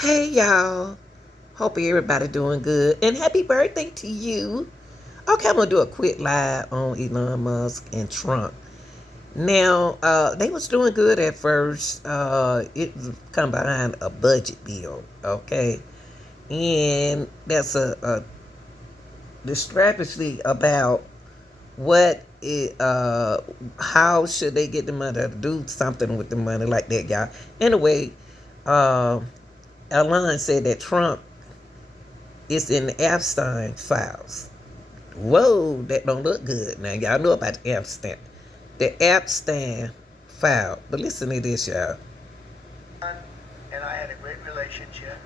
Hey y'all. Hope everybody doing good. And happy birthday to you. Okay, I'm gonna do a quick live on Elon Musk and Trump. Now, they was doing good at first. It was come behind a budget bill, okay? And that's a discrepancy about what it, how should they get the money to do something with the money like that, y'all. Anyway, uh, Elon said that Trump is in the Epstein files. Whoa, that don't look good. Now y'all know about the Epstein. The Epstein file. But listen to this, y'all. And I had a great relationship.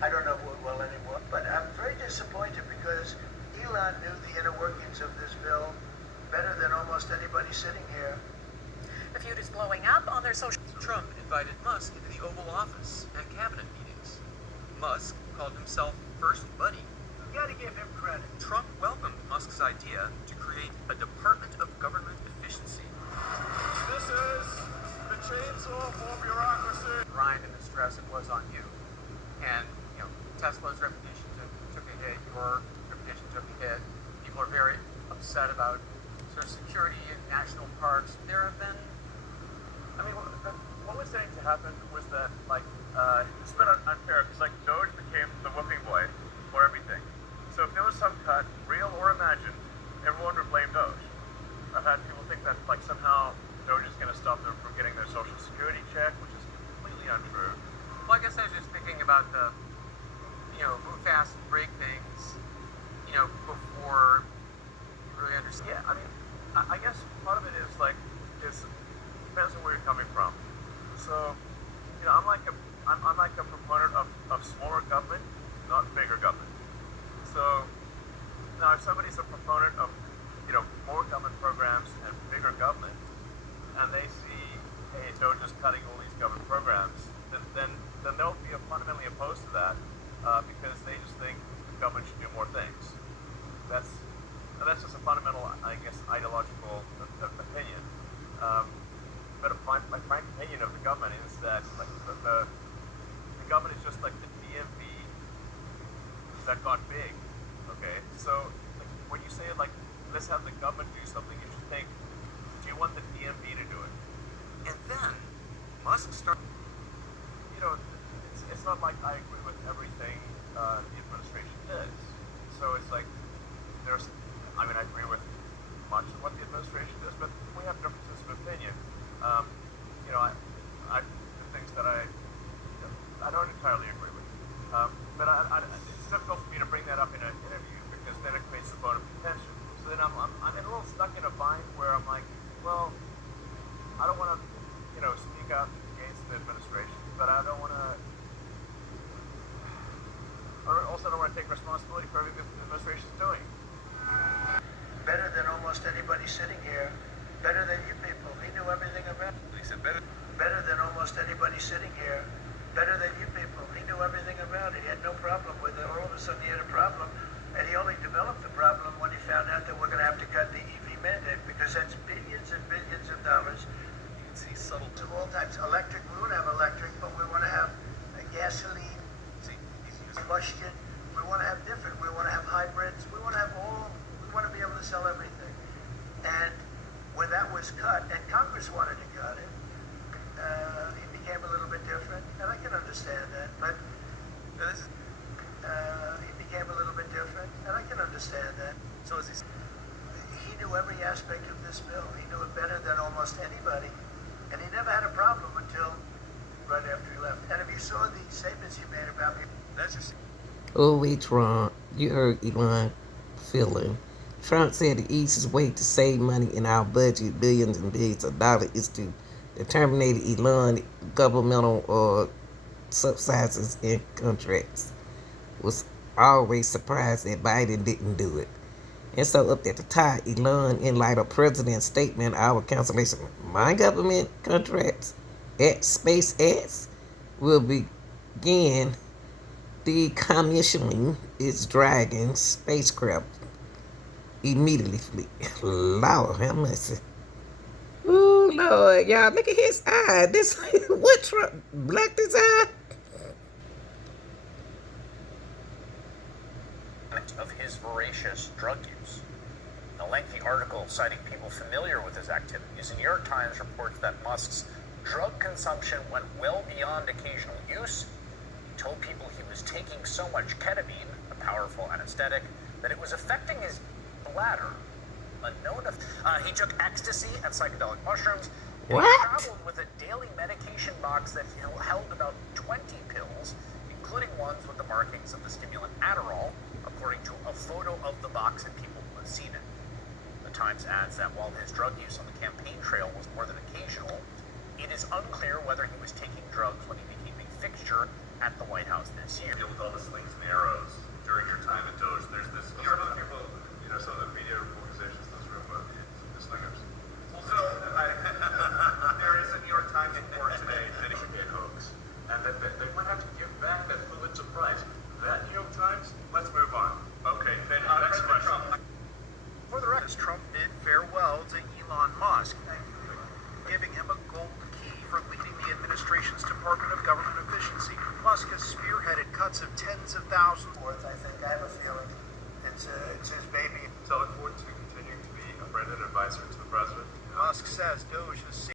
I don't know her well anymore, but I'm very disappointed because Elon knew the inner workings of this bill better than almost anybody sitting here. The feud is blowing up on their social. Trump invited Musk into the Oval Office and cabinet meetings. Musk called himself First Buddy. You gotta give him credit. Trump welcomed Musk's idea to create a Department of Government Efficiency. This is the chainsaw for bureaucracy. Grind and the stress it was on you. And, Tesla's reputation took a hit, your reputation took a hit. People are very upset about sort of security in national parks. There have been, What was starting to happen was that, it's been unfair because, Doge became the whooping boy for everything. So if there was some cut, real or imagined, everyone would blame Doge. I've had people think that, somehow Doge is going to stop them from getting their social security check, which is completely untrue. well, I guess I was just thinking about the, move fast and break things, before you really understand. Yeah, I guess part of it is depends on where you're coming from. So, I'm like a proponent of smaller government, not bigger government. So now if somebody's a proponent of more government programs and bigger government, and they see, hey, Doge is cutting all these government programs, then they'll be fundamentally opposed to that because they just think government should do more things. That's just a fundamental, I guess, ideological opinion. But my frank opinion of the government is that the government is just like the DMV that got big. Okay, so when you say let's have the government do something, you should think, do you want the DMV to do it? And then Musk started. It's not like I agree with everything the administration does. So it's I agree with much of what the administration does, but we have differences of opinion. I do things that I don't entirely agree with. But it's difficult for me to bring that up in an interview because then it creates a bone of contention. So then I'm a little stuck in a bind where I'm like, well, I don't want to, speak out against the administration, but I don't want to. I also don't want to take responsibility for everything the administration is doing. Better than almost anybody sitting here. Better than you people. He knew everything about it. He said better. Better than almost anybody sitting here. Better than you people. He knew everything about it. He had no problem with it. All of a sudden he had a problem. And he only developed the problem when he found out that we're going to have to cut the EV mandate because that's billions and billions of dollars. You can see subtle. Of all types. Electric, we want to have electric, but we want to have a gasoline, combustion. We want to have different. We want to have hybrids. We want to have we want to be able to sell everything. And when that was cut, and Congress wanted to cut it, it became a little bit different, and I can understand that. But it became a little bit different, and I can understand that. So is He knew every aspect of this bill. He knew it better than almost anybody, and he never had a problem until right after he left. And if you saw the statements he made about me, that's just. Oh, wait, Trump. You heard Elon feeling. Trump said the easiest way to save money in our budget, billions and billions of dollars, is to terminate Elon governmental subsidies and contracts. Was always surprised that Biden didn't do it. And so up at the top, Elon, in light of President's statement, our cancellation of my government contracts at SpaceX will begin decommissioning its Dragon spacecraft immediately. Lord have mercy. Ooh, Lord, y'all, look at his eye. This, what Trump blacked his eye? voracious drug use. In a lengthy article citing people familiar with his activities, the New York Times reports that Musk's drug consumption went well beyond occasional use. He told people he was taking so much ketamine, a powerful anesthetic, that it was affecting his bladder. He took ecstasy and psychedelic mushrooms. And What? he traveled with a daily medication box that held about 20 pills, including ones with the markings of the stimulant Adderall, according to a photo of the box and people who have seen it. The Times adds that while his drug use on the campaign trail was more than occasional, it is unclear whether he was taking drugs when he became a fixture at the White House this year. Deal with all the slings and arrows during your time at Doge. There's this. Some of the people, some of the media organizations in this room, the slingers. Well, so there is a New York Times report today that it should be a hoax, and that they might have to give back that Pulitzer Prize. That New York Times. Let's move on. Okay, then next question. For the record, Trump bid farewell to Elon Musk, giving him a gold key for leading the administration's Department of Government Efficiency. Musk has spearheaded cuts of tens of thousands. I think